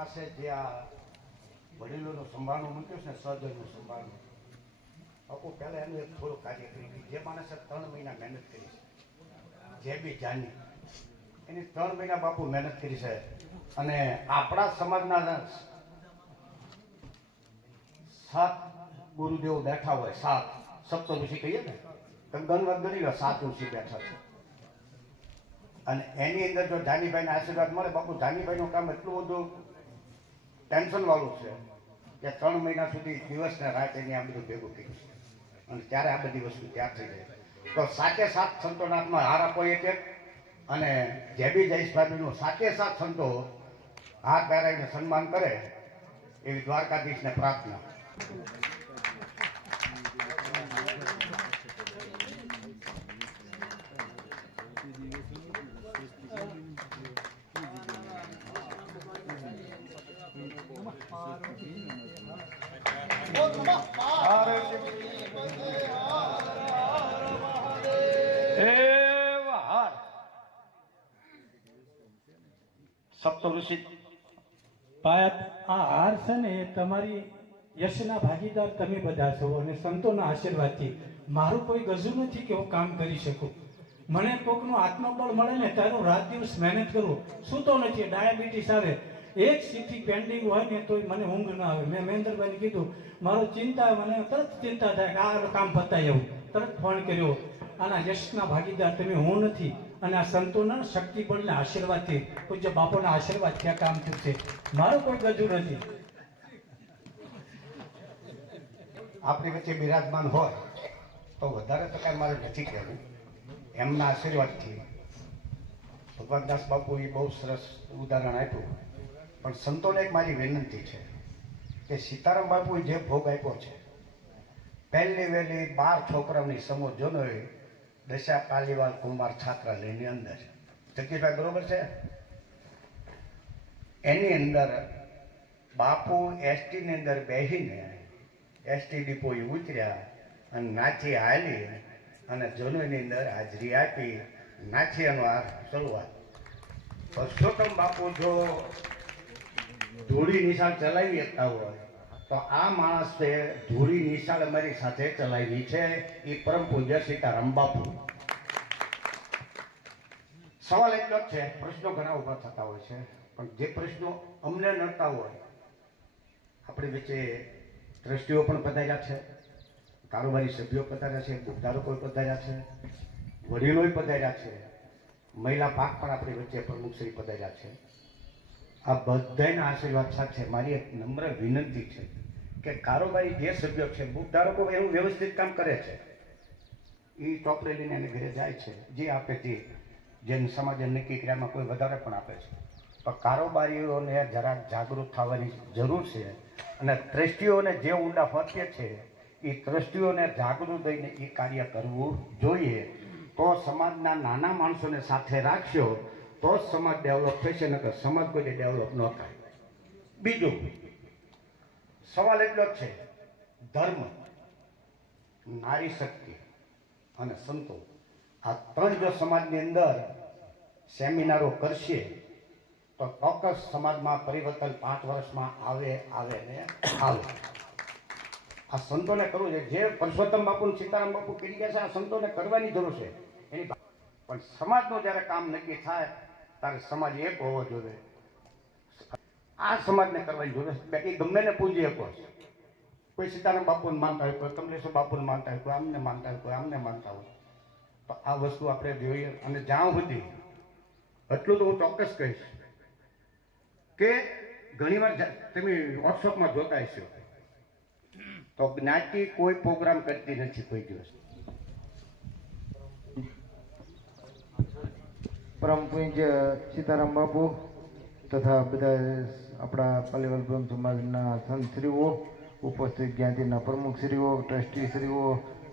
પાસે જે આ વડીલોનું સંભાળનું મૂક્યું છે ને સર્જનનું સંભાળનું બાપુ, પહેલાં એનું એક થોડું કાર્ય કરી જે માણસે ત્રણ મહિના મહેનત કરી છે, જે બી જાની, એની ત્રણ મહિના બાપુ મહેનત કરી છે. અને આપણા સમાજના સાત ગુરુદેવ બેઠા હોય, સાત સપ્તઋષિ કહીએ ને, તો ગણવત ગણી સાત ઋષિ બેઠા છે. અને એની અંદર જો જાનીભાઈના આશીર્વાદ મળે, બાપુ, જાનીભાઈનું કામ એટલું બધું ટેન્શન વાળું છે કે ત્રણ મહિના સુધી દિવસ ને રાત એની આ બધું ભેગું કર્યું છે અને ત્યારે આ બધી વસ્તુ ત્યાં થઈ જાય. તો સાતે સાત સંતોના હાથમાં હાર આપો એક એક. અને જે બી જયેશ ભાભીનું સાતે સાત સંતો હાથ પહેરાવીને સન્માન કરે એવી દ્વારકાધીશને પ્રાર્થના. સપ્તઋષિ પાયત આ હાર છે ને તમારી યશના ભાગીદાર તમે બધા છો અને સંતોના આશીર્વાદથી. મારું કોઈ ગજુ નથી કે હું કામ કરી શકું. મને કોકનું આત્મબળ મળે ને ત્યારે હું રાત દિવસ મહેનત કરું. સૂતો નથી? ડાયાબિટીસ આવે. એક સીટી પેન્ડિંગ હોય ને તોય મને ઊંઘ ના આવે. મેં મહેન્દ્રભાઈને કીધું, મારો ચિંતા, મને તરત ચિંતા થાય કે આ કામ પતાય એવું તરત ફોન કર્યો. આના યશના ભાગીદાર તમે, હું નથી. અને આ સંતોના શક્તિ બળના આશીર્વાદથી પૂજ્ય બાપુના આશીર્વાદથી આ કામ છે મારો કોઈ ગજુ નથી. આપણી વચ્ચે બિરાજમાન હોય, તો વધારે તો કાંઈ મારે નથી કહેવું. એમના આશીર્વાદથી ભગવાનદાસ એ બહુ સરસ ઉદાહરણ આપ્યું. પણ સંતોને એક મારી વિનંતી છે કે સીતારામ બાપુએ જે ભોગ આપ્યો છે, પહેલી વહેલી બાર છોકરાઓની સમૂહ જોનો દશા પાલીવાલ કુમાર છાત્રાલયની અંદર. જગદીશભાઈ, બરોબર છે? એની અંદર બાપુ એસટીની અંદર બેસીને એસટી ડિપોએ ઉતર્યા અને નાચી હાલી અને જનોની અંદર હાજરી આપી. નાચીયાનો આ શરૂઆત. પરસોત્તમ બાપુ જો ધૂળી નિશાળ ચલાવી શકતા હોય. તો આ માણસે ધૂળી નિશાળ અમારી સાથે ચલાવી છે. એ પરમ પૂજ્ય સીતારામ બાપુ. સવાલ એટલો જ છે, પ્રશ્નો ઘણા ઊભા થતા હોય છે. પણ જે પ્રશ્નો અમને નડતા હોય, આપણી વચ્ચે ટ્રસ્ટીઓ પણ પધાર્યા છે, કારોબારી સભ્યો પધાર્યા છે ગુપ્તારોકો પધાર્યા છે, વડીલોય પધાર્યા છે, મહિલા પાક પણ આપણી વચ્ચે પ્રમુખશ્રી પધાર્યા છે. આ બધાના આશીર્વાદ સાથે મારી એક નમ્ર વિનંતી છે કે કારોબારી જે સભ્યો છે બુકધારકો એવું વ્યવસ્થિત કામ કરે છે, એ ટોપરે લઈને એને ઘરે જાય છે, જે આપે તે, જેને સમાજે નક્કી કર્યામાં કોઈ વધારે પણ આપે છે. પણ કારોબારીઓને જરાક જાગૃત થવાની જરૂર છે અને ટ્રસ્ટીઓને જે ઊંડા ફરકે છે, એ ટ્રસ્ટીઓને જાગૃત થઈને એ કાર્ય કરવું જોઈએ. તો સમાજના નાના માણસોને સાથે રાખશો તો જ સમાજ ડેવલપ થશે નકર સમાજ કોઈ ડેવલપ ન થાય બીજું સવાલ એટલો જ છે ધર્મ નારી શક્તિ અને સંતો આ ત્રણ જો સમાજની અંદર સેમિનારો કરશે તો ચોક્કસ સમાજમાં પરિવર્તન પાંચ વર્ષમાં આવે આવે ને આવે આ સંતોને કરવું છે જે પરસોત્તમ બાપુ સીતારામ બાપુ કરી ગયા છે આ સંતોને કરવાની જરૂર છે. એની પણ સમાજનું જ્યારે કામ નક્કી થાય ત્યારે સમાજ એક હોવો જોઈએ. આ સમાજને કરવાની જરૂર બાકી ગમે ને પૂજી શકો કોઈ સીતારામ બાપુને માનતા હોય, કોઈ કમલેશ્વર બાપુને માનતા હોય, કોઈ આમને માનતા હોય, કોઈ આમને માનતા હોય. તો આ વસ્તુ આપણે જોઈએ અને જ્યાં સુધી એટલું તો હું ચોક્કસ કહીશ કે ઘણીવાર તમે વોટ્સઅપમાં જોતા હશો તો જ્ઞાતિ કોઈ પ્રોગ્રામ કરતી નથી કોઈ દિવસ. પરમ પૂજ્ય સીતારામ બાપુ તથા બધા આપણા પાલીવાલ બ્રહ્મ સમાજના સંતશ્રીઓ, ઉપસ્થિત જ્ઞાતિના પ્રમુખશ્રીઓ ટ્રસ્ટીશ્રીઓ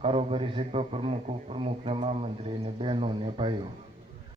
કારોબારી શિક્ષક પ્રમુખ ઉપપ્રમુખ અને મહામંત્રી અને બહેનો અને ભાઈઓ.